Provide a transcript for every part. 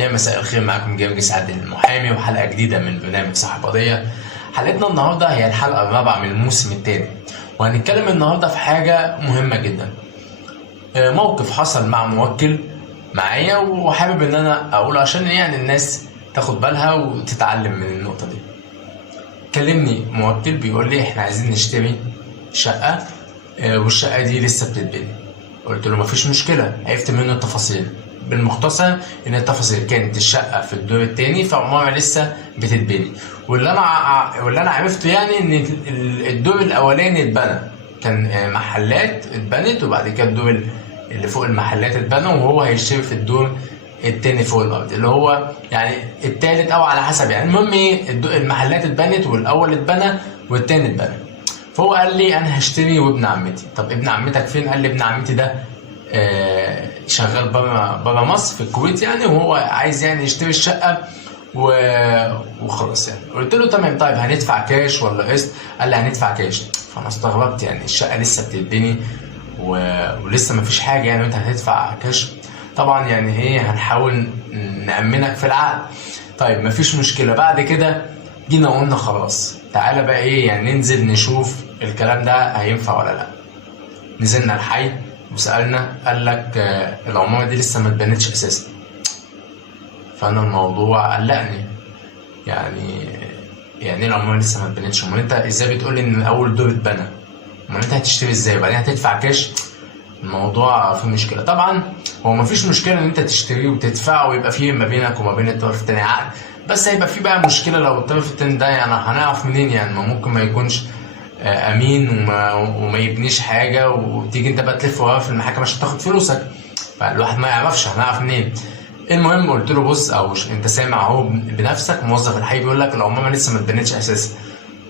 يا مساء الخير، معاكم جرجس سعد المحامي وحلقة جديدة من برنامج صاحب قضية. حلقتنا النهاردة هي الحلقة الرابعة من الموسم الثاني، وهنتكلم النهاردة في حاجة مهمة جدا. موقف حصل مع موكل معايا وحابب ان انا اقوله عشان يعني الناس تاخد بالها وتتعلم من النقطة دي. كلمني موكل بيقول لي احنا عايزين نشتري شقة والشقة دي لسه بتتبني. قلت له مفيش مشكلة. عرفت منه التفاصيل بالمختصر ان التفاصيل كانت الشقة في الدور الثاني في عمارة لسه بتتبني، واللي انا عرفته يعني ان الدور الاولاني اتبنى، كان محلات اتبنت وبعد كده الدور اللي فوق المحلات اتبنى، وهو هيشتري في الدور التاني فوق الارض اللي هو يعني التالت او على حسب يعني. المهم ايه، المحلات اتبنت والاول اتبنى والتاني اتبنى. فهو قال لي انا هشتري وابن عمتي. طب ابن عمتك فين؟ قال لي ابن عمتي ده شغال بره مصر في الكويت يعني، وهو عايز يعني يشتري الشقه وخلاص يعني. قلت له تمام، طيب هندفع كاش ولا قسط؟ قال لي هندفع كاش. فانا استغربت يعني، الشقه لسه بتتبني ولسه مفيش حاجه يعني وانت هتدفع كاش؟ طبعا يعني ايه، هنحاول نأمنك في العقد. طيب مفيش مشكله. بعد كده جينا قلنا خلاص تعالى بقى ايه يعني ننزل نشوف الكلام ده هينفع ولا لا. نزلنا الحي وسألنا، قال لك العمارة دي لسه ما اتبنتش اساسا. فانا الموضوع قلقني يعني ايه العمارة لسه ما اتبنتش؟ امال انت ازاي بتقول لي ان اول دور اتبنى؟ امال انت هتشتري ازاي وبعدين هتدفع كاش؟ الموضوع فيه مشكله. طبعا هو مفيش مشكله ان انت تشتريه وتدفع ويبقى فيه ما بينك وما بين الطرف التاني عقد، بس هيبقى فيه بقى مشكله لو الطرف التاني ده يعني هنعرف منين يعني؟ ما ممكن ما يكونش امين وما يبنيش حاجه وتيجي انت بقى تلف وراه في المحاكم عشان تاخد فلوسك، فالواحد ما يعرفش، هنعرف منين؟ المهم قلت له بص، او انت سامع اهو بنفسك موظف الحي بيقول لك العماره لسه ما اتبنتش اساسا،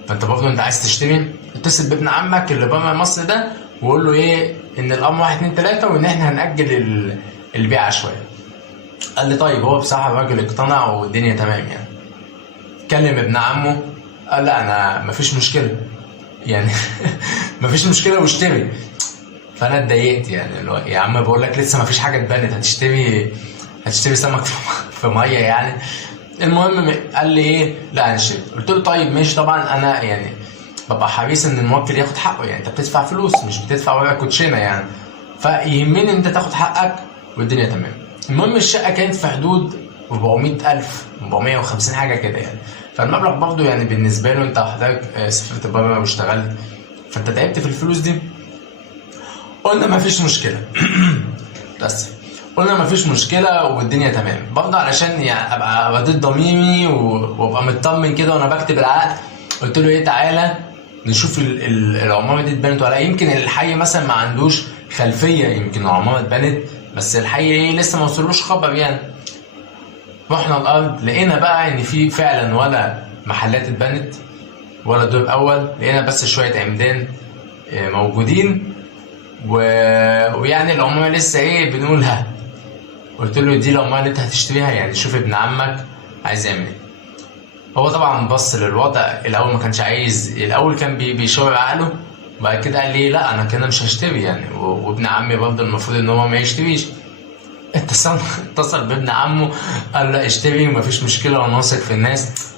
فانت برضه انت عايز تشتري؟ اتصل بابن عمك اللي بره مصر ده وقول له ايه ان الامر 1 2 3 وان احنا هنأجل البيعه شويه. قال لي طيب. هو بصراحه الراجل اقتنع والدنيا تمام يعني. كلم ابن عمه قال لا انا مفيش مشكله يعني مفيش مشكله واشتري. فانا اتضايقت يعني، يا عم بقول لك لسه مفيش حاجه اتبنت، هتشتري سمك في ميه يعني؟ المهم قال لي ايه لا هنشتري. قلت له طيب ماشي. طبعا انا يعني ببقى حريص ان الموكل ياخد حقه يعني، انت بتدفع فلوس مش بتدفع ورقه كوتشينه يعني، فيهمني ان انت تاخد حقك والدنيا تمام. المهم الشقه كانت في حدود 400,000 450 حاجه كده يعني، فالمبلغ برضه يعني بالنسبه له، انت حضرتك سافرت بره واشتغلت فانت تعبت في الفلوس دي. قلنا مفيش مشكله بس قلنا مفيش مشكله والدنيا تمام برضه، علشان يعني ابقى رديت ضميري وابقى مطمن كده وانا بكتب العقد. قلت له ايه تعالى نشوف العماره دي اتبنت ولا يمكن الحي مثلا ما عندوش خلفيه، يمكن العماره اتبنت بس الحي ايه لسه ما وصلوش خبر يعني. رحنا الارض لقينا بقى ان في فعلا ولا محلات اتبنت ولا دور اول، لقينا بس شويه عمدان موجودين ويعني العماره لسه ايه بنقولها. قلت له دي العماره اللي انت هتشتريها يعني؟ شوف ابن عمك عايز يعمل ايه. هو طبعا بص للوضع، الاول ما كانش عايز، الاول كان بيشاور عقله وبعد كده قال لي لا انا كده مش هشتري يعني، وابن عمي برضه المفروض ان هو ما يشتريش. اتصل بابن عمه قال لا اشتري ومفيش مشكله وانا واثق في الناس.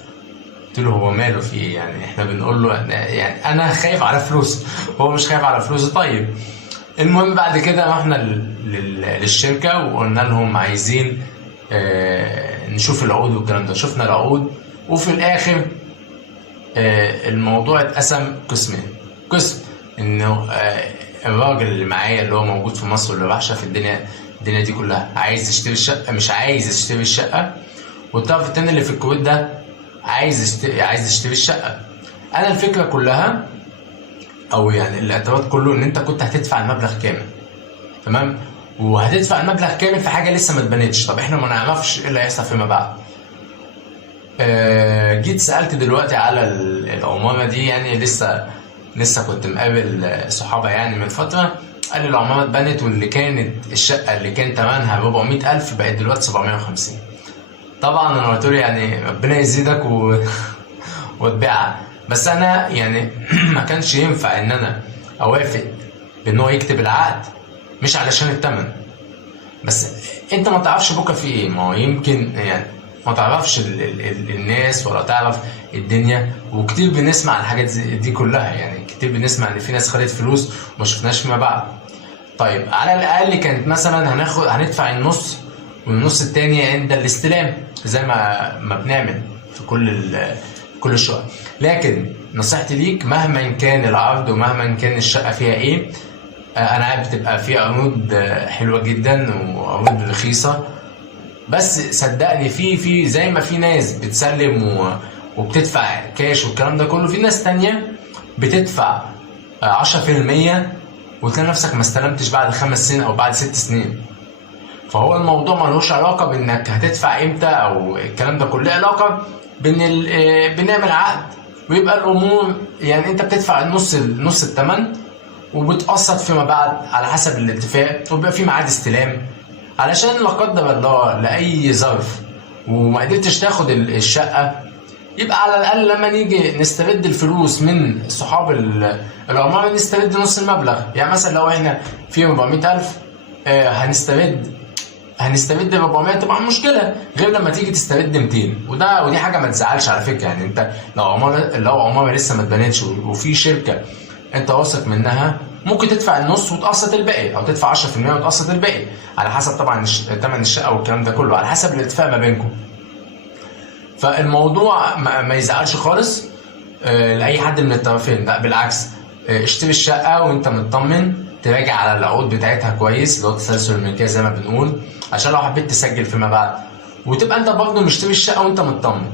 قلت له هو ماله في ايه يعني؟ احنا بنقول له يعني انا خايف على فلوسه هو مش خايف على فلوسه. طيب المهم بعد كده رحنا للشركه وقلنا لهم عايزين نشوف العقود والكلام ده. شفنا العقود وفي الاخر الموضوع اتقسم قسمين. قسم انه الراجل اللي معايا اللي هو موجود في مصر واللي راح شاف الدنيا دي كلها عايز يشتري الشقه، مش عايز يشتري الشقه، والطرف التاني اللي في الكويت ده عايز يشتري الشقه. انا الفكره كلها او يعني الاعتراض كله ان انت كنت هتدفع المبلغ كامل، تمام، وهتدفع المبلغ كامل في حاجه لسه ما اتبنتش. طب احنا ما نعرفش ايه اللي هيحصل فيما بعد. جيت سألت دلوقتي على العمارة دي يعني، لسه كنت مقابل صحابة يعني من فترة. قال لي العمارة اتبنت واللي كانت الشقة اللي كان تمنها 400,000 بقت دلوقتي 750. طبعا انا قلت له يعني ربنا يزيدك وتبيعها، بس انا يعني ما كانش ينفع ان انا اوافق بان هو يكتب العقد مش علشان الثمن، بس انت ما تعرفش بكره في ايه، ما هو يمكن يعني ما تعرفش الناس ولا تعرف الدنيا. وكتير بنسمع الحاجات دي كلها، يعني كتير بنسمع ان في ناس خدت فلوس وما شفناش فيما بعد. طيب على الاقل كانت مثلا هندفع النص والنص التاني عند الاستلام زي ما بنعمل في كل الشقق. لكن نصيحتي ليك مهما كان العرض ومهما كان الشقه فيها ايه، انا عارف بتبقى فيها عروض حلوه جدا وعروض رخيصه، بس صدقني في زي ما في ناس بتسلم وبتدفع كاش والكلام ده كله، في ناس تانية بتدفع 10% وتلاقي نفسك ما استلمتش بعد 5 سنين او بعد 6 سنين. فهو الموضوع ملوش علاقه بانك هتدفع امتى او الكلام ده كله، علاقه بنعمل عقد ويبقى الامور يعني انت بتدفع نص الثمن وبتقسط فيما بعد على حسب الاتفاق، وبيبقى في ميعاد استلام علشان لا قدر الله لاي ظرف وما قدرتش تاخد الشقه، يبقى على الاقل لما نيجي نسترد الفلوس من صحاب العماره نسترد نص المبلغ. يعني مثلا لو احنا في 400,000 هنسترد 400 طبعا مشكله، غير لما تيجي تسترد 200. ودي حاجه ما تزعلش على فكره. يعني انت لو عماره لسه ما اتبنتش وفي شركه انت واثق منها، ممكن تدفع النص وتقسط الباقي، او تدفع 10% وتقسط الباقي على حسب طبعا ثمن الشقه والكلام ده كله، على حسب الاتفاق ما بينكم. فالموضوع ما يزعلش خالص لاي حد من الطرفين، لا بالعكس، اشتري الشقه وانت مطمن، تراجع على العقود بتاعتها كويس اللي هو تسلسل الملكيه زي ما بنقول، عشان لو حبيت تسجل فيما بعد، وتبقى انت برضه مشتري الشقه وانت مطمن.